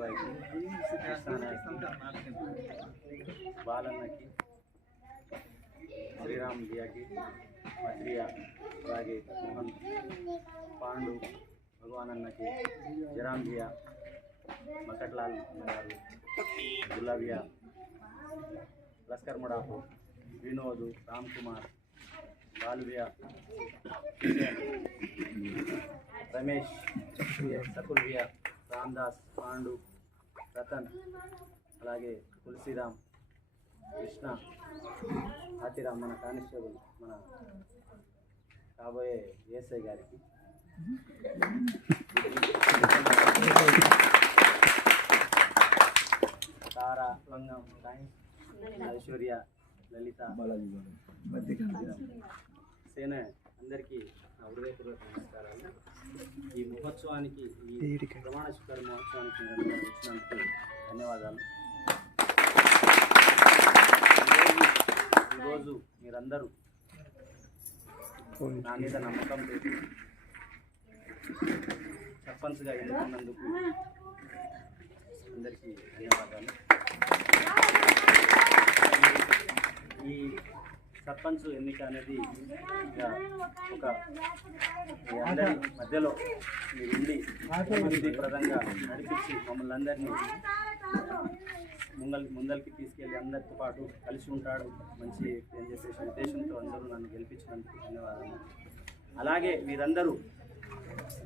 బాబాయ్కి, బాలన్నకి, శ్రీరామ్ జియాకి, మత్రియా, అలాగే మోహన్, పాండు, భగవాన్ అన్నకి, జరామ్ జియా, మకట్లాల్ గారు, గులాబియా, లస్కర్ ముడాపు, వినోద్, రామ్ కుమార్, బాలువియా, రమేష్, సకుల్వియా, రామ్దాస్, పాండు, రతన్, అలాగే తులసిరామ్, కృష్ణ, హాతిరామ్, మన కానిస్టేబుల్, మన కాబోయే ఏఎస్ఐ గారికి, తారా, మంగం, ఐశ్వర్య, లలిత, సేన అందరికీ నా హృదయపూర్వక నమస్కారాలు. ఈ మహోత్సవానికి, ఈ ప్రమాణ స్వీకార మహోత్సవానికి వచ్చినందుకు ధన్యవాదాలు. ఈరోజు మీరందరూ నా మీద నమ్మకం పెట్టి సర్పంచ్గా ఎన్నుకున్నందుకు అందరికీ ధన్యవాదాలు. ఈ సర్పంచ్ ఎన్నిక అనేది ఒక అందరి మధ్యలో మీరుండి అభివృద్ధిప్రదంగా నడిపించి మమ్మల్ని అందరినీ ముందరికి తీసుకెళ్ళి అందరితో పాటు కలిసి ఉంటాడు మంచి అని చెప్పేసి ఉద్దేశంతో అందరూ నన్ను గెలిపించినందుకు ధన్యవాదాలు. అలాగే మీరందరూ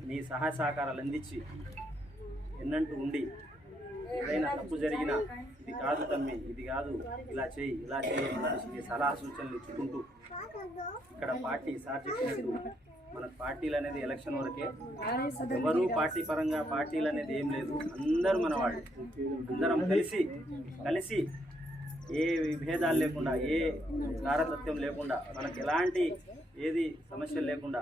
మీ సహాయ సహకారాలు అందించి ఎన్నంటూ ఉండి ఏదైనా తప్పు జరిగినా ఇది కాదు తమ్మి, ఇది కాదు, ఇలా చేయి అనేసి సలహా సూచనలు ఇచ్చుకుంటూ ఇక్కడ పార్టీ సార్ చెప్పినట్టు మన పార్టీలు అనేది ఎలక్షన్ వరకే, ఎవరు పార్టీ పరంగా పార్టీలు అనేది ఏం లేదు, అందరూ మన వాళ్ళు, అందరం కలిసి ఏ విభేదాలు లేకుండా, ఏ తారతత్వం లేకుండా, మనకు ఎలాంటి ఏది సమస్యలు లేకుండా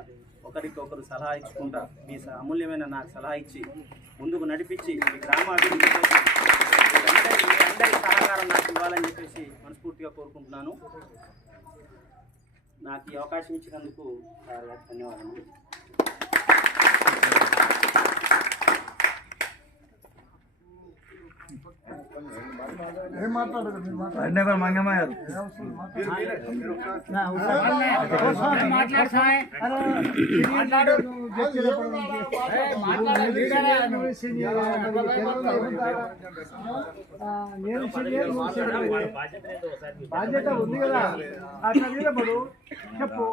ఒకరికొకరు సలహా ఇచ్చుకుంటా మీ అమూల్యమైన నాకు సలహా ఇచ్చి ముందుకు నడిపించి ఈ గ్రామ అభివృద్ధి అందరి సహకారం నాకు ఇవ్వాలని చెప్పేసి మనస్ఫూర్తిగా కోరుకుంటున్నాను. నాకు ఈ అవకాశం ఇచ్చినందుకు ధన్యవాదాలు. మంగమ్మ గారు బాధ్యత ఉంది కదా, అట్లా నిలబడు చెప్పు.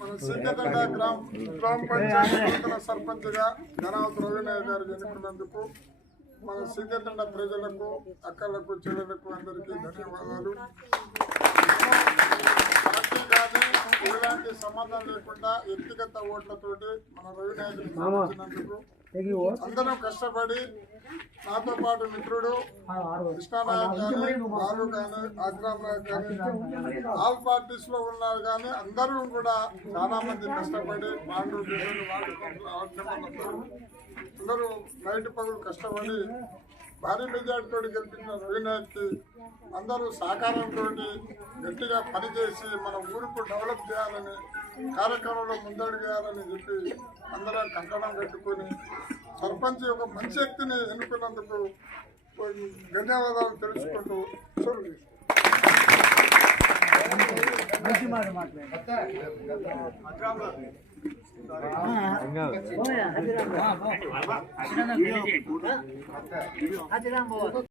మన సిద్దితండ గ్రామ పంచాయతీ సర్పంచ్గా ధనావతి రవినాయక్ గారు ఎన్నుకున్నందుకు మన సిద్దితండ ప్రజలకు, అక్కలకు, చెల్లెలకు అందరికీ ధన్యవాదాలు. పార్టీ కానీ ఎలాంటి సంబంధం లేకుండా వ్యక్తిగత ఓట్లతోటి మన రవినాయకుని ఇచ్చినందుకు అందరం కష్టపడి నాతో పాటు మిత్రుడు కృష్ణానాయక్ కానీ, బాలు కానీ, అగ్రామ్ నాయక్ కానీ, ఆల్ పార్టీస్ లో ఉన్నారు కానీ అందరూ కూడా చాలా మంది కష్టపడి పాండు అందరూ నైట్ పగులు కష్టపడి భారీ మెజార్టీతో గెలిపించిన రవినాయక్కి అందరూ సహకారంతో గట్టిగా పనిచేసి మన ఊరుకు డెవలప్ చేయాలని, కార్యక్రమంలో ముందడుగేయాలని చెప్పి అందరం కంకణం కట్టుకొని సర్పంచ్ ఒక మంచి వ్యక్తిని ఎన్నుకున్నందుకు ధన్యవాదాలు తెలుసుకుంటూ మంచి మాట మాట్లాడారు.